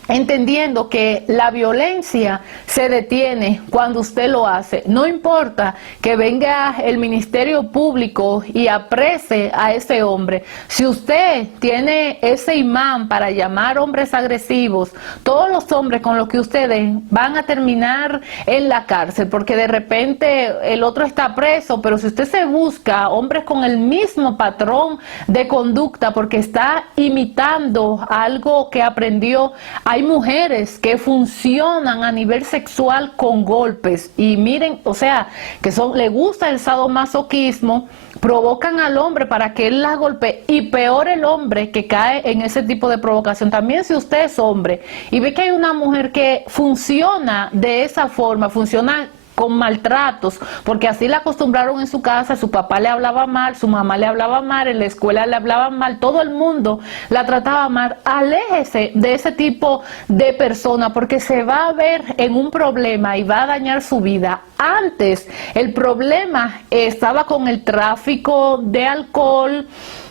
entendiendo que la violencia se detiene cuando usted lo hace. No importa que venga el Ministerio Público y aprese a ese hombre. Si usted tiene ese imán para llamar hombres agresivos, todos los hombres con los que ustedes van a terminar en la cárcel, porque de repente el otro está preso, pero si usted se busca hombres con el mismo patrón de conducta porque está imitando algo que aprendió, hay mujeres que funcionan a nivel sexual con golpes y miren, o sea, que le gusta el sadomasoquismo, provocan al hombre para que él las golpee y peor el hombre que cae en ese tipo de provocación. También si usted es hombre y ve que hay una mujer que funciona de esa forma, funciona con maltratos, porque así la acostumbraron en su casa, su papá le hablaba mal, su mamá le hablaba mal, en la escuela le hablaban mal, todo el mundo la trataba mal. Aléjese de ese tipo de persona porque se va a ver en un problema y va a dañar su vida. Antes el problema estaba con el tráfico de alcohol,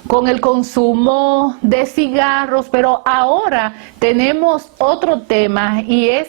con el consumo de cigarros, pero ahora tenemos otro tema y es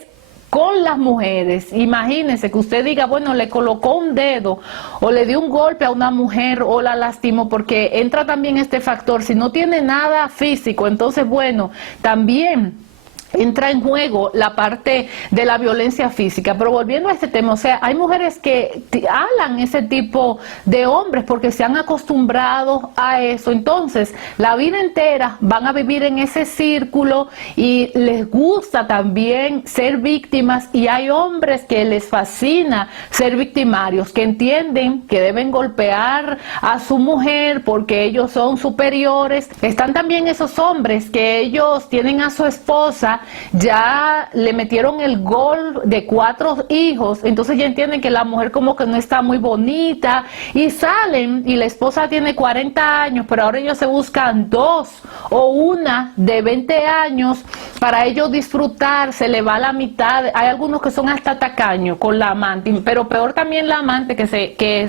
con las mujeres. Imagínense que usted diga, bueno, le colocó un dedo o le dio un golpe a una mujer o la lastimó, porque entra también este factor. Si no tiene nada físico, entonces bueno, también entra en juego la parte de la violencia física. Pero volviendo a este tema, o sea, hay mujeres que alan ese tipo de hombres porque se han acostumbrado a eso. Entonces, la vida entera van a vivir en ese círculo y les gusta también ser víctimas, y hay hombres que les fascina ser victimarios, que entienden que deben golpear a su mujer porque ellos son superiores. Están también esos hombres que ellos tienen a su esposa, ya le metieron el gol de 4 hijos, entonces ya entienden que la mujer como que no está muy bonita y salen y la esposa tiene 40 años, pero ahora ellos se buscan 2 o una de 20 años para ellos disfrutar, se le va la mitad. Hay algunos que son hasta tacaños con la amante, pero peor también la amante que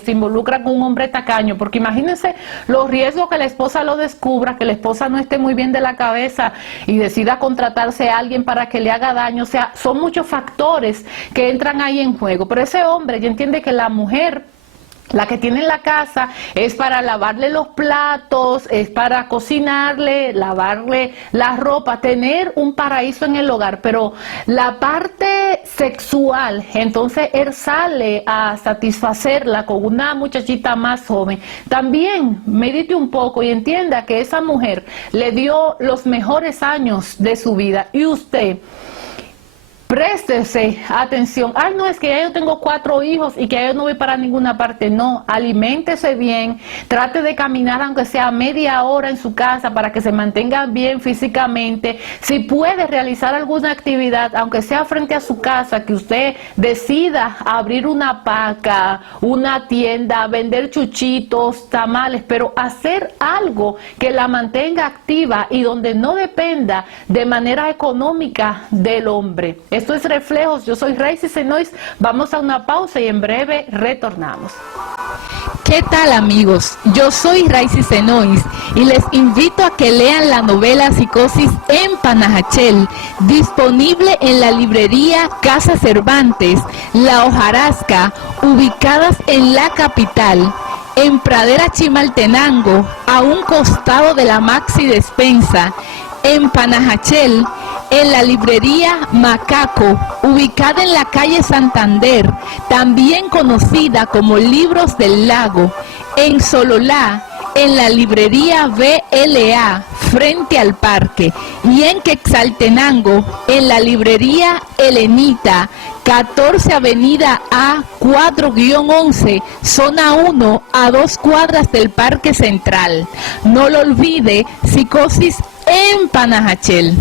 se involucra con un hombre tacaño, porque imagínense los riesgos que la esposa lo descubra, que la esposa no esté muy bien de la cabeza y decida contratarse a alguien para que le haga daño. O sea, son muchos factores que entran ahí en juego, pero ese hombre ya entiende que la mujer, la que tiene en la casa, es para lavarle los platos, es para cocinarle, lavarle la ropa, tener un paraíso en el hogar. Pero la parte sexual, entonces él sale a satisfacerla con una muchachita más joven. También medite un poco y entienda que esa mujer le dio los mejores años de su vida y usted préstese atención. Ay, no, es que ya yo tengo 4 hijos y que ya yo no voy para ninguna parte. No, aliméntese bien, trate de caminar aunque sea media hora en su casa para que se mantenga bien físicamente. Si puede realizar alguna actividad, aunque sea frente a su casa, que usted decida abrir una paca, una tienda, vender chuchitos, tamales, pero hacer algo que la mantenga activa y donde no dependa de manera económica del hombre. Esto es Reflejos. Yo soy Raicy Senois. Vamos a una pausa y en breve retornamos. ¿Qué tal, amigos? Yo soy Raicy Senois y les invito a que lean la novela Psicosis en Panajachel, disponible en la librería Casa Cervantes, La Hojarasca, ubicadas en la capital, en Pradera Chimaltenango, a un costado de la Maxi Despensa, en Panajachel, en la librería Macaco, ubicada en la calle Santander, también conocida como Libros del Lago, en Sololá, en la librería BLA, frente al parque, y en Quetzaltenango, en la librería Helenita, 14 Avenida A 4-11, zona 1, a 2 cuadras del Parque Central. No lo olvide, Psicosis en Panajachel.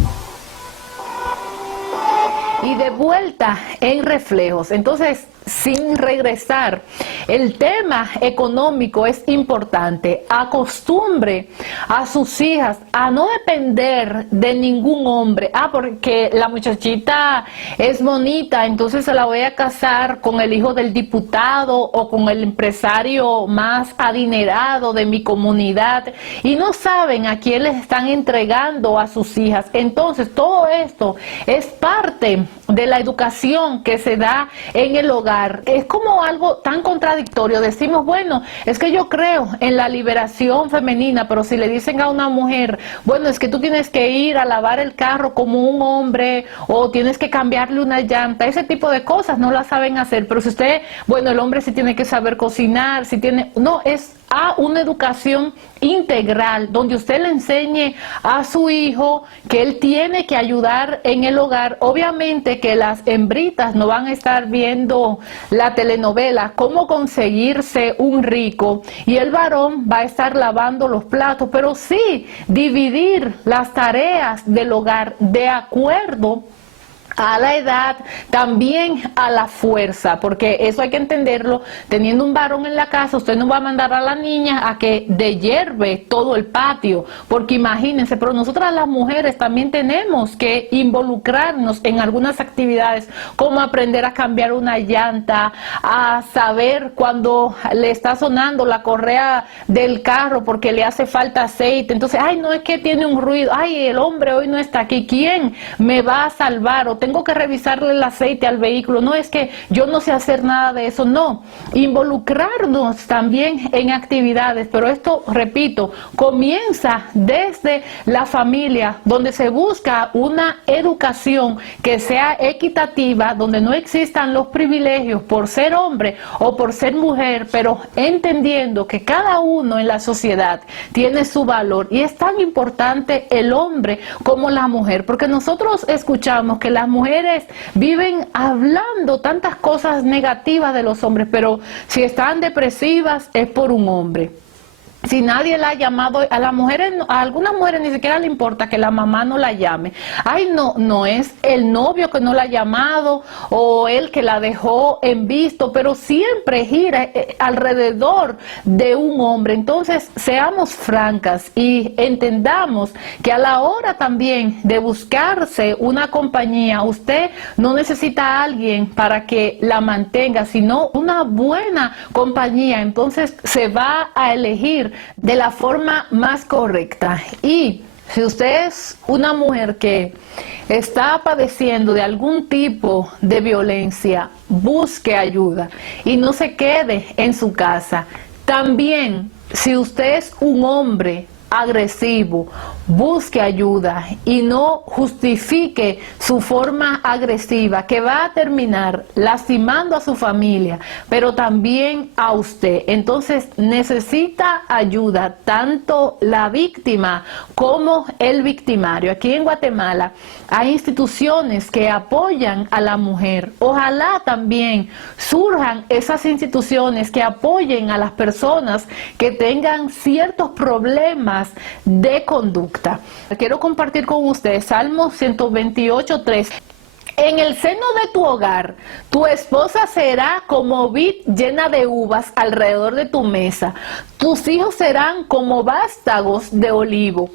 Y de vuelta en Reflejos. Entonces, sin regresar, el tema económico es importante. Acostumbre a sus hijas a no depender de ningún hombre. Porque la muchachita es bonita, entonces se la voy a casar con el hijo del diputado o con el empresario más adinerado de mi comunidad. Y no saben a quién les están entregando a sus hijas. Entonces, todo esto es parte de la educación que se da en el hogar. Es como algo tan contradictorio. Decimos, bueno, es que yo creo en la liberación femenina, pero si le dicen a una mujer, bueno, es que tú tienes que ir a lavar el carro como un hombre, o tienes que cambiarle una llanta, ese tipo de cosas no las saben hacer. Pero si usted, bueno, el hombre sí tiene que saber cocinar, si tiene, no, es a una educación integral, donde usted le enseñe a su hijo que él tiene que ayudar en el hogar. Obviamente que las hembritas no van a estar viendo la telenovela Cómo conseguirse un rico, y el varón va a estar lavando los platos, pero sí dividir las tareas del hogar de acuerdo a la edad, también a la fuerza, porque eso hay que entenderlo. Teniendo un varón en la casa, usted no va a mandar a la niña a que dehierve todo el patio, porque imagínense. Pero nosotras las mujeres también tenemos que involucrarnos en algunas actividades, como aprender a cambiar una llanta, a saber cuando le está sonando la correa del carro porque le hace falta aceite. Entonces, ay, no, es que tiene un ruido, ay, el hombre hoy no está aquí, ¿quién me va a salvar? O tengo que revisarle el aceite al vehículo. No, es que yo no sé hacer nada de eso. No, involucrarnos también en actividades, pero esto, repito, comienza desde la familia, donde se busca una educación que sea equitativa, donde no existan los privilegios por ser hombre o por ser mujer, pero entendiendo que cada uno en la sociedad tiene su valor. Y es tan importante el hombre como la mujer, porque nosotros escuchamos que las mujeres viven hablando tantas cosas negativas de los hombres, pero si están depresivas es por un hombre. Si nadie la ha llamado, a las mujeres, a algunas mujeres ni siquiera le importa que la mamá no la llame. Ay, no es el novio que no la ha llamado o él que la dejó en visto, pero siempre gira alrededor de un hombre. Entonces, seamos francas y entendamos que a la hora también de buscarse una compañía, usted no necesita a alguien para que la mantenga, sino una buena compañía. Entonces, se va a elegir de la forma más correcta. Y si usted es una mujer que está padeciendo de algún tipo de violencia, busque ayuda y no se quede en su casa. También, si usted es un hombre agresivo, busque ayuda y no justifique su forma agresiva, que va a terminar lastimando a su familia, pero también a usted. Entonces necesita ayuda tanto la víctima como el victimario. Aquí en Guatemala hay instituciones que apoyan a la mujer. Ojalá también surjan esas instituciones que apoyen a las personas que tengan ciertos problemas de conducta. Quiero compartir con ustedes Salmo 128:3. En el seno de tu hogar, tu esposa será como vid llena de uvas alrededor de tu mesa. Tus hijos serán como vástagos de olivo.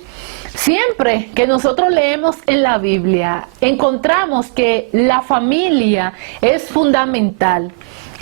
Siempre que nosotros leemos en la Biblia, encontramos que la familia es fundamental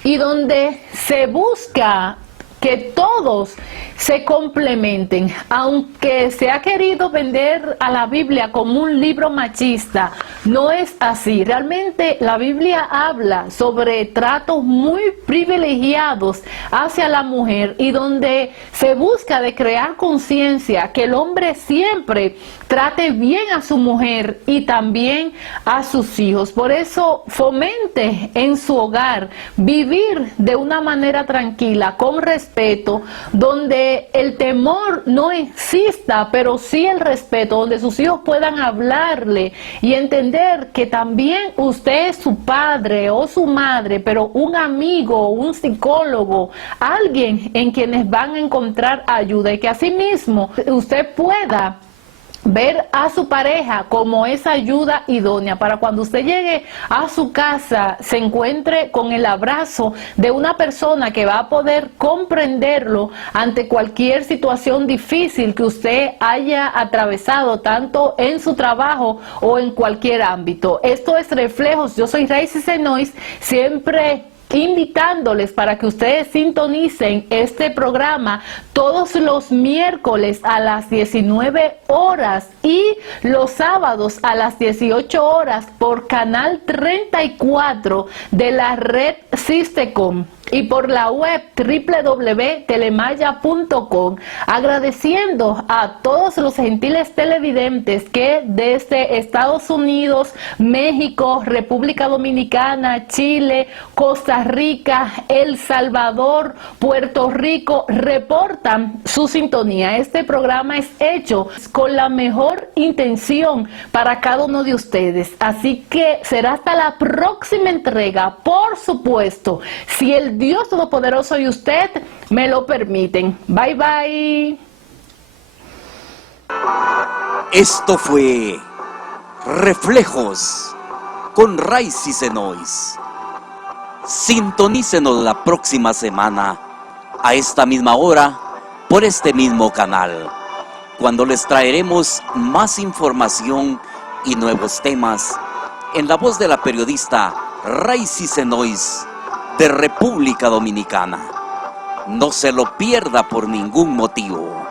y donde se busca que todos se complementen. Aunque se ha querido vender a la Biblia como un libro machista, no es así. Realmente la Biblia habla sobre tratos muy privilegiados hacia la mujer y donde se busca de crear conciencia que el hombre siempre trate bien a su mujer y también a sus hijos. Por eso fomente en su hogar vivir de una manera tranquila, con respeto, donde el temor no exista, pero sí el respeto, donde sus hijos puedan hablarle y entender comprender que también usted es su padre o su madre, pero un amigo, un psicólogo, alguien en quienes van a encontrar ayuda, y que asimismo usted pueda ver a su pareja como esa ayuda idónea para cuando usted llegue a su casa se encuentre con el abrazo de una persona que va a poder comprenderlo ante cualquier situación difícil que usted haya atravesado, tanto en su trabajo o en cualquier ámbito. Esto es Reflejos. Yo soy Raicy Senois, siempre invitándoles para que ustedes sintonicen este programa todos los miércoles a las 19 horas y los sábados a las 18 horas por Canal 34 de la red Sistecom y por la web www.telemaya.com, agradeciendo a todos los gentiles televidentes que desde Estados Unidos, México, República Dominicana, Chile, Costa Rica, El Salvador, Puerto Rico reportan su sintonía. Este programa es hecho con la mejor intención para cada uno de ustedes, así que será hasta la próxima entrega, por supuesto, si el Dios Todopoderoso y usted me lo permiten. Bye bye. Esto fue Reflejos con Raicy Senois. Sintonícenos la próxima semana a esta misma hora por este mismo canal, cuando les traeremos más información y nuevos temas en la voz de la periodista Raicy Senois de República Dominicana. No se lo pierda por ningún motivo.